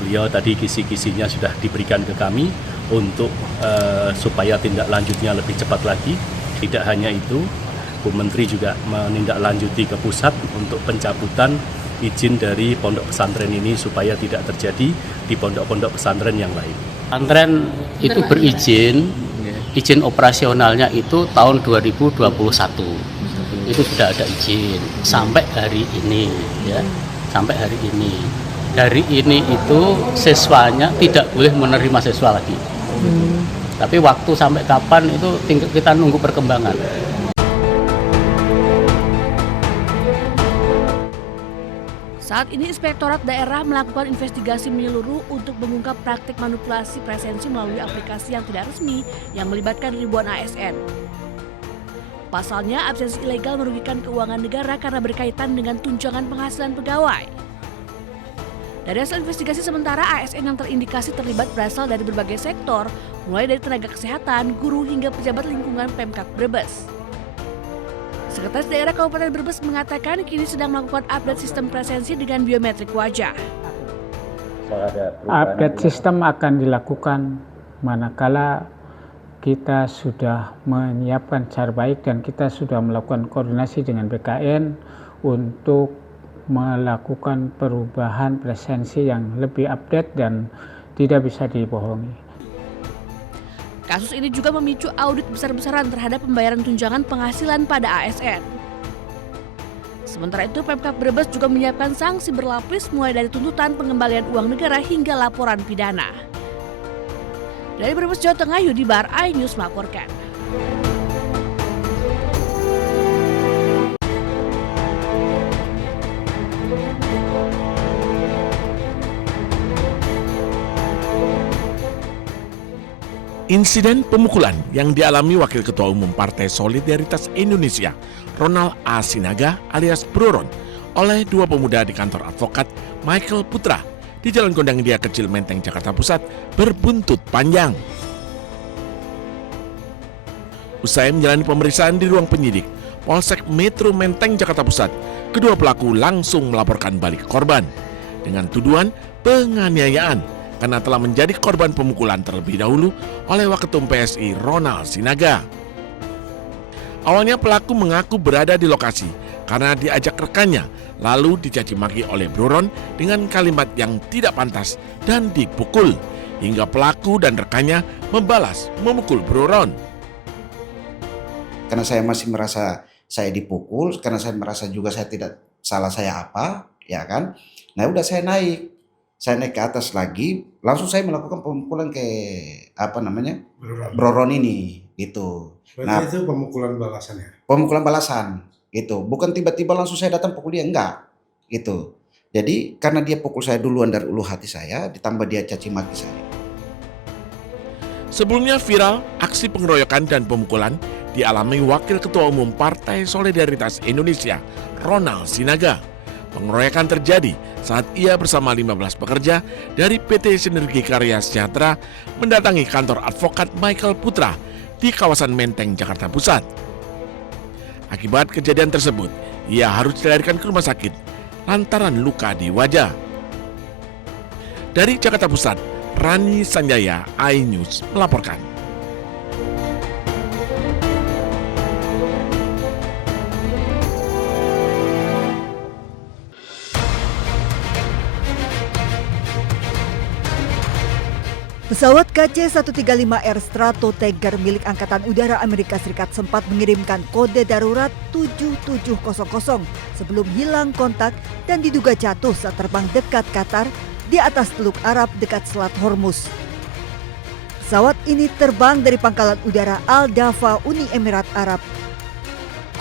Beliau tadi kisi-kisinya sudah diberikan ke kami untuk supaya tindak lanjutnya lebih cepat lagi. Tidak hanya itu, Bu Menteri juga menindaklanjuti ke pusat untuk pencabutan izin dari pondok pesantren ini supaya tidak terjadi di pondok-pondok pesantren yang lain. Pesantren itu berizin, izin operasionalnya itu tahun 2021. Itu sudah ada izin sampai hari ini, ya, sampai hari ini. Dari ini itu siswanya tidak boleh menerima siswa lagi. Tapi waktu sampai kapan itu kita nunggu perkembangan. Saat ini Inspektorat Daerah melakukan investigasi menyeluruh untuk mengungkap praktik manipulasi presensi melalui aplikasi yang tidak resmi yang melibatkan ribuan ASN. Pasalnya, absensi ilegal merugikan keuangan negara karena berkaitan dengan tunjangan penghasilan pegawai. Dari hasil investigasi sementara, ASN yang terindikasi terlibat berasal dari berbagai sektor, mulai dari tenaga kesehatan, guru, hingga pejabat lingkungan Pemkab Brebes. Sekretaris Daerah Kabupaten Brebes mengatakan kini sedang melakukan update sistem presensi dengan biometrik wajah. Update sistem akan dilakukan manakala kita sudah menyiapkan cara baik dan kita sudah melakukan koordinasi dengan BKN untuk melakukan perubahan presensi yang lebih update dan tidak bisa dibohongi. Kasus ini juga memicu audit besar-besaran terhadap pembayaran tunjangan penghasilan pada ASN. Sementara itu, Pemkab Brebes juga menyiapkan sanksi berlapis mulai dari tuntutan pengembalian uang negara hingga laporan pidana. Dari Brebes, Jawa Tengah, Yudi Bar, iNews melaporkan. Insiden pemukulan yang dialami Wakil Ketua Umum Partai Solidaritas Indonesia, Ronald A. Sinaga alias Bro Ron, oleh dua pemuda di kantor advokat Michael Putra di Jalan Gondang Dia Kecil, Menteng, Jakarta Pusat berbuntut panjang. Usai menjalani pemeriksaan di ruang penyidik Polsek Metro Menteng, Jakarta Pusat, kedua pelaku langsung melaporkan balik korban dengan tuduhan penganiayaan karena telah menjadi korban pemukulan terlebih dahulu oleh Waketum PSI Ronald Sinaga. Awalnya pelaku mengaku berada di lokasi karena diajak rekannya, lalu dicaci maki oleh Bro Ron dengan kalimat yang tidak pantas dan dipukul, hingga pelaku dan rekannya membalas memukul Bro Ron. Karena saya masih merasa saya dipukul, karena saya merasa juga saya tidak salah saya apa, ya kan? Nah udah saya naik ke atas lagi, langsung saya melakukan pemukulan ke Bro Ron ini, gitu. Berarti itu pemukulan balasan ya? Pemukulan balasan, gitu. Bukan tiba-tiba langsung saya datang pukul dia, enggak, gitu. Jadi karena dia pukul saya duluan dari ulu hati saya, ditambah dia caci maki saya. Sebelumnya viral aksi pengeroyokan dan pemukulan dialami Wakil Ketua Umum Partai Solidaritas Indonesia, Ronald Sinaga. Pengeroyokan terjadi saat ia bersama 15 pekerja dari PT Sinergi Karya Sejahtera mendatangi kantor advokat Michael Putra di kawasan Menteng, Jakarta Pusat. Akibat kejadian tersebut, ia harus dilarikan ke rumah sakit lantaran luka di wajah. Dari Jakarta Pusat, Rani Sanjaya, iNews melaporkan. Pesawat KC-135R Stratotanker milik Angkatan Udara Amerika Serikat sempat mengirimkan kode darurat 7700 sebelum hilang kontak dan diduga jatuh saat terbang dekat Qatar di atas Teluk Arab dekat Selat Hormuz. Pesawat ini terbang dari Pangkalan Udara Al-Dafa, Uni Emirat Arab.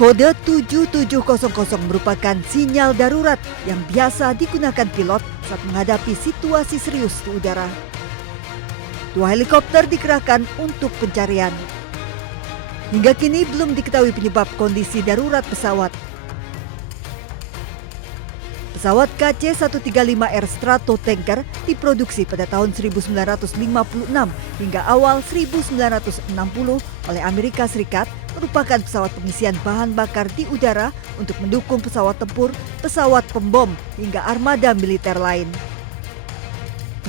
Kode 7700 merupakan sinyal darurat yang biasa digunakan pilot saat menghadapi situasi serius di udara. 2 helikopter dikerahkan untuk pencarian. Hingga kini belum diketahui penyebab kondisi darurat pesawat. Pesawat KC-135R Stratotanker diproduksi pada tahun 1956 hingga awal 1960 oleh Amerika Serikat, merupakan pesawat pengisian bahan bakar di udara untuk mendukung pesawat tempur, pesawat pembom, hingga armada militer lain.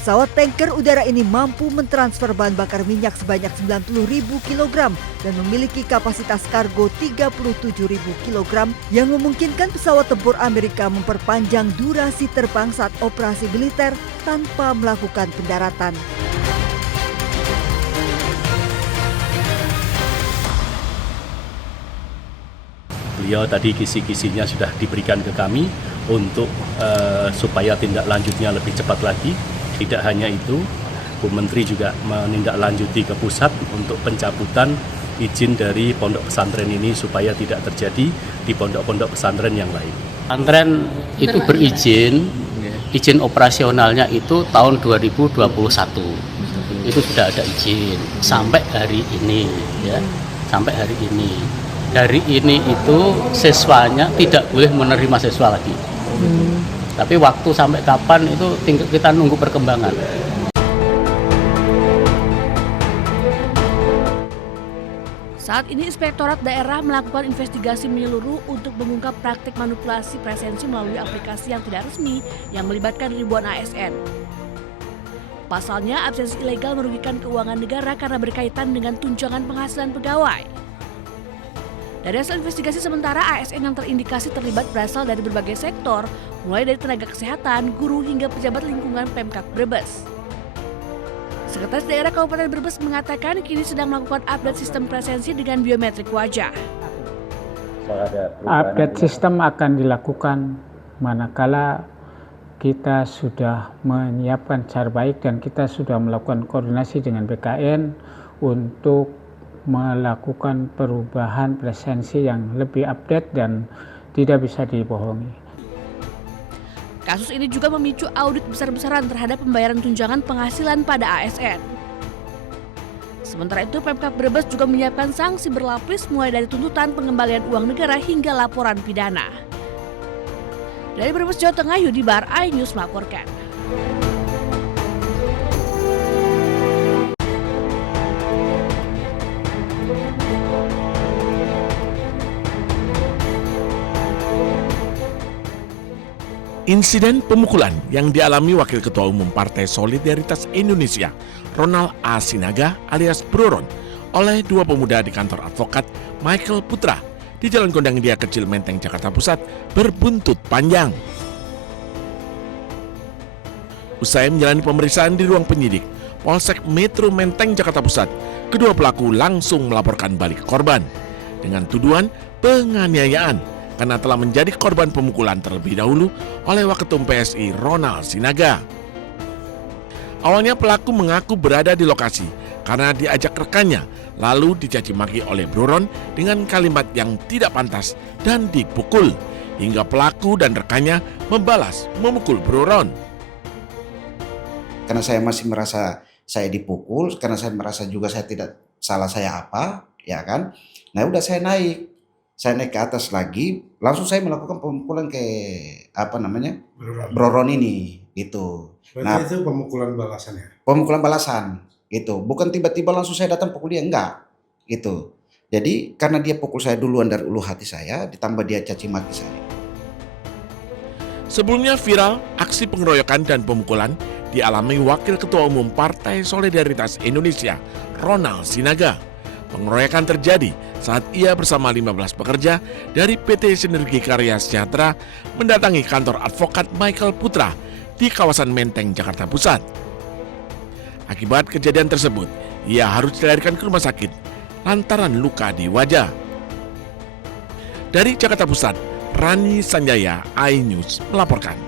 Pesawat tanker udara ini mampu mentransfer bahan bakar minyak sebanyak 90.000 kg dan memiliki kapasitas kargo 37.000 kg yang memungkinkan pesawat tempur Amerika memperpanjang durasi terbang saat operasi militer tanpa melakukan pendaratan. Beliau tadi kisi-kisinya sudah diberikan ke kami untuk supaya tindak lanjutnya lebih cepat lagi. Tidak hanya itu, Bu Menteri juga menindaklanjuti ke pusat untuk pencabutan izin dari pondok pesantren ini supaya tidak terjadi di pondok-pondok pesantren yang lain. Pesantren itu berizin, izin operasionalnya itu tahun 2021. Itu sudah ada izin sampai hari ini, ya, sampai hari ini. Dari ini itu siswanya tidak boleh menerima siswa lagi. Tapi waktu sampai kapan itu tinggal kita nunggu perkembangan. Saat ini Inspektorat Daerah melakukan investigasi menyeluruh untuk mengungkap praktik manipulasi presensi melalui aplikasi yang tidak resmi yang melibatkan ribuan ASN. Pasalnya, absensi ilegal merugikan keuangan negara karena berkaitan dengan tunjangan penghasilan pegawai. Dari hasil investigasi sementara, ASN yang terindikasi terlibat berasal dari berbagai sektor, mulai dari tenaga kesehatan, guru, hingga pejabat lingkungan Pemkab Brebes. Sekretaris Daerah Kabupaten Brebes mengatakan kini sedang melakukan update sistem presensi dengan biometrik wajah. Update sistem akan dilakukan manakala kita sudah menyiapkan cara baik dan kita sudah melakukan koordinasi dengan BKN untuk melakukan perubahan presensi yang lebih update dan tidak bisa dibohongi. Kasus ini juga memicu audit besar-besaran terhadap pembayaran tunjangan penghasilan pada ASN. Sementara itu, Pemkab Brebes juga menyiapkan sanksi berlapis mulai dari tuntutan pengembalian uang negara hingga laporan pidana. Dari Brebes, Jawa Tengah, Yudi Bar, iNews melaporkan. Insiden pemukulan yang dialami Wakil Ketua Umum Partai Solidaritas Indonesia, Ronald A. Sinaga alias Broron, oleh dua pemuda di kantor advokat Michael Putra di Jalan Gondang Dia Kecil, Menteng, Jakarta Pusat berbuntut panjang. Usai menjalani pemeriksaan di ruang penyidik Polsek Metro Menteng, Jakarta Pusat, kedua pelaku langsung melaporkan balik korban dengan tuduhan penganiayaan karena telah menjadi korban pemukulan terlebih dahulu oleh Waketum PSI Ronald Sinaga. Awalnya pelaku mengaku berada di lokasi karena diajak rekannya, lalu dicaci maki oleh Broron dengan kalimat yang tidak pantas dan dipukul, hingga pelaku dan rekannya membalas memukul Broron. Karena saya masih merasa saya dipukul, karena saya merasa juga saya tidak salah saya apa, ya kan. Nah udah saya naik ke atas lagi, langsung saya melakukan pemukulan ke Broron ini, gitu. Berarti itu pemukulan balasan ya? Pemukulan balasan, gitu. Bukan tiba-tiba langsung saya datang pukul dia, enggak, gitu. Jadi karena dia pukul saya duluan dari ulu hati saya, ditambah dia caci maki saya. Sebelumnya viral aksi pengeroyokan dan pemukulan dialami Wakil Ketua Umum Partai Solidaritas Indonesia, Ronald Sinaga. Pengeroyokan terjadi saat ia bersama 15 pekerja dari PT Sinergi Karya Sejahtera mendatangi kantor advokat Michael Putra di kawasan Menteng, Jakarta Pusat. Akibat kejadian tersebut, ia harus dilarikan ke rumah sakit lantaran luka di wajah. Dari Jakarta Pusat, Rani Sanjaya, iNews melaporkan.